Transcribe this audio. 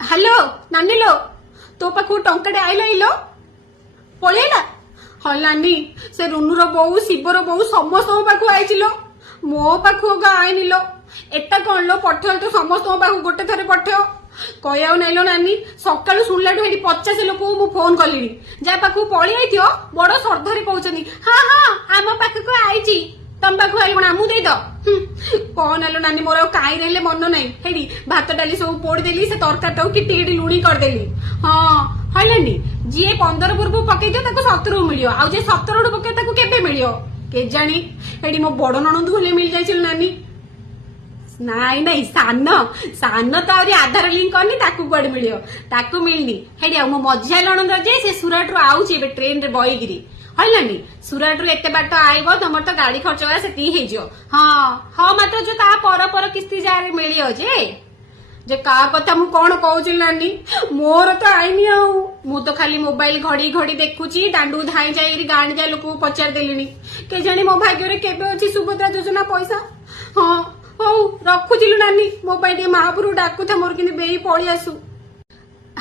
Hello नानी लो तो पाखु टंकाटे आइल इलो पळेला हाँ नानी से रुनुर बोऊ शिवर बोऊ समस्त पाखु आइलो मो पाखु आईनी लो एटा कौन लो पठेल तो समस्त पाखु गोटे थरे पठेओ कहया नाइलो नानी सकाळु सुनलाठु एठी 50 लोक मु फोन कलिनी जा पाखु पळी आइथियो बड़ श्रद्धारे कहउछनी हां हां आम पाखु आइची तम पाखु आई कोन आमु देई दो कौन आलो नानी मोर काई रहले मन नाही हेडी भात डाली सब पोड़ी देली से तरकारी टाउ कि टेडी लुणी कर देली हां हाय नानी जी 15 पूर्व पकई दियो ताको 17 मिलियो आ जे 17 रु पकई ताको केबे मिलियो के जानी हेडी मो बड़ ननंदु होले मिल जाइछिल नानी नाई नाई सान सान तो आउरी आधार लिंक करनी ताकू कुआडे मिलियो ताकू मिलनी हेडी आ मो मझिया ननंद जे से सुरत रु आउची बे ट्रेन रे बईगिरी हल नानी सुरत रु एते बाट आइबो तमर तो गाड़ी खर्च वाला सेती हे जियो हां हां मात्र जो ता पर किस्ती जारे मिलियो जे का कथा मु कोन कहउची नानी मोर तो आईनी आउ मु तो खाली मोबाइल घड़ी घड़ी देखुची दांडू धाई जाई गाणी जा लोक पचार देलिनी के जानी मो भाग्य रे केबे अछि सुभद्रा योजना पैसा हां हौ रखुचिलु नानी मोबाइल महापुरु डाकु था मोर किने बेई पळी आसु।